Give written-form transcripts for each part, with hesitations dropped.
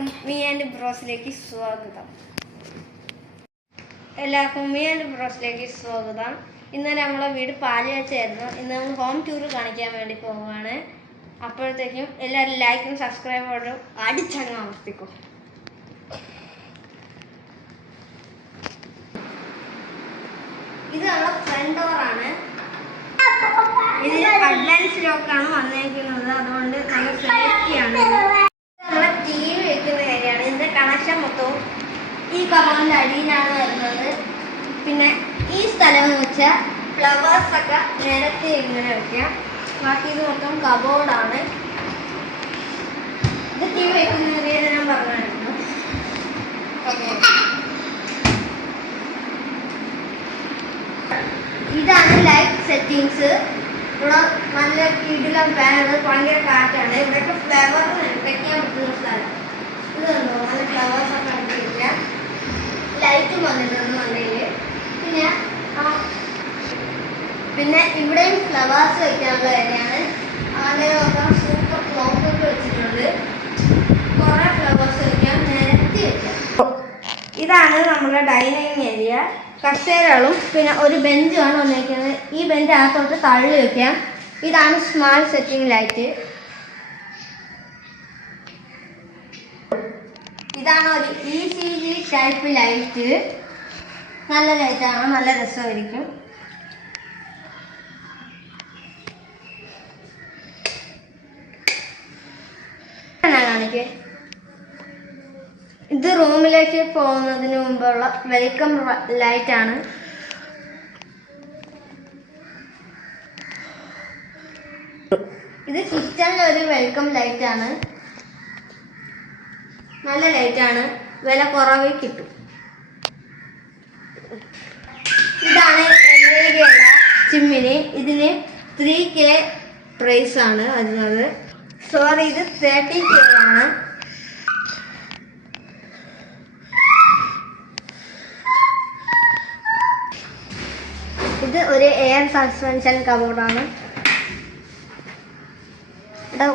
എല്ലാവർക്കും me and ബ്രോസിലേക്ക് സ്വാഗതം. ഇന്ന് നമ്മളെ വീട് പാലിയാച്ചായിരുന്നു. ഇന്ന് നമ്മൾ ഹോം ടൂർ കാണിക്കാൻ വേണ്ടി പോവുകയാണ്. അപ്പോഴത്തേക്കും എല്ലാവരും ലൈക്കും സബ്സ്ക്രൈബോടും അടിച്ചങ്ങ് അമർത്തിക്കോ. ഇത് നമ്മളെ ഫ്രണ്ട് ഡോറാണ്. ഇത് അഡ്വാൻസ് ലോക്കാണ് വന്നേക്കുന്നത്, അതുകൊണ്ട് നല്ല സേഫ്റ്റിയാണ്. നമ്മളെ ടി വി വെക്കുന്ന ഏരിയയാണ്. ഇതിന്റെ കണക്ഷൻ മൊത്തവും ഈ കബോർഡിന്റെ അടിയിലാണ് വരുന്നത്. പിന്നെ ഈ സ്ഥലം എന്ന് വെച്ചാൽ ഫ്ലവേഴ്സ് ഒക്കെ നേരത്തെ ഇങ്ങനെ വെക്കാം. ബാക്കി ഇത് മൊത്തം കബോർഡാണ്. ഇത് ടി വി വെക്കുന്ന ഏരിയ ഞാൻ പറഞ്ഞായിരുന്നു. ഇതാണ് ലൈറ്റ് സെറ്റിങ്സ്. ഇവിടെ നല്ല കിടിലം ഫാനാണ്, ഭയങ്കര കാറ്റാണ്. ഇവിടെയൊക്കെ ഫ്ലവർ വെക്കാൻ പറ്റുന്ന സ്ഥലം. ഇത് കണ്ടോ, നല്ല ഫ്ലവേഴ്സ് ഒക്കെ കണ്ടിരിക്കാം. ലൈറ്റും വന്നിട്ടുണ്ടെങ്കിൽ പിന്നെ ഇവിടെയും ഫ്ലവേഴ്സ് വെക്കാനുള്ള ഏരിയയാണ്. ആലയൊക്കെ സൂപ്പർ ക്ലോക്കൊക്കെ വെച്ചിട്ടുണ്ട്. കുറെ ഫ്ലവേഴ്സ് വെക്കാം, നിരത്തി വെക്കാം. ഇതാണ് നമ്മുടെ ഡൈനിങ് ഏരിയ. കസേരകളും പിന്നെ ഒരു ബെഞ്ചുമാണ് വന്നിരിക്കുന്നത്. ഈ ബെഞ്ച് അകത്തോട്ട് തള്ളി വെക്കാം. ഇതാണ് സ്മാൾ സെറ്റിംഗ് ലൈറ്റ്. ഇതാണ് ഒരു ECG ടൈപ്പ് ലൈറ്റ്. നല്ല ലൈറ്റാണ്, നല്ല രസമായിരിക്കും. കാണിക്കേ, ഇത് റൂമിലേക്ക് പോകുന്നതിന് മുമ്പുള്ള വെൽക്കം ലൈറ്റ് ആണ്. ഇത് കിച്ചണിലെ ഒരു വെൽക്കം ലൈറ്റ് ആണ്. നല്ല ലൈറ്റ് ആണ്, വില കുറവിൽ കിട്ടും. ഇതാണ് LED ചിമ്മിനി. ഇതിന് 3K പ്രൈസ് ആണ് വരുന്നത്. സോറി, ഇത് 30K ആണ്. ഇത് ഒരു എയർ സസ്പെൻഷൻ കബോർഡാണ്. ഇവിടെ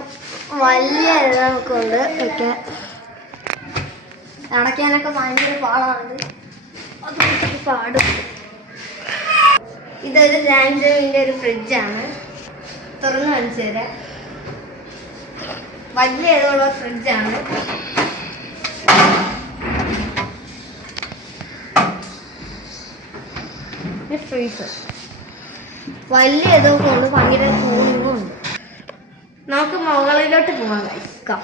വലിയ ഇതൊക്കെ ഉണ്ട് വെക്കാൻ. അടയ്ക്കാനൊക്കെ ഭയങ്കര പാടാണിത്, അത് പാടും. ഇതൊരു ലാൻഡ്വിൻ്റെ ഒരു ഫ്രിഡ്ജാണ്. തുറന്നു കാണിച്ചു തരാം. വലിയ ഇതുള്ള ഫ്രിഡ്ജാണ്. ഫ്രീസർ വലിയ ഇതൊക്കെ ഉണ്ട്, ഭയങ്കര കൂളിങ്ങും ഉണ്ട്. നമുക്ക് മുകളിലോട്ട് പോകാം.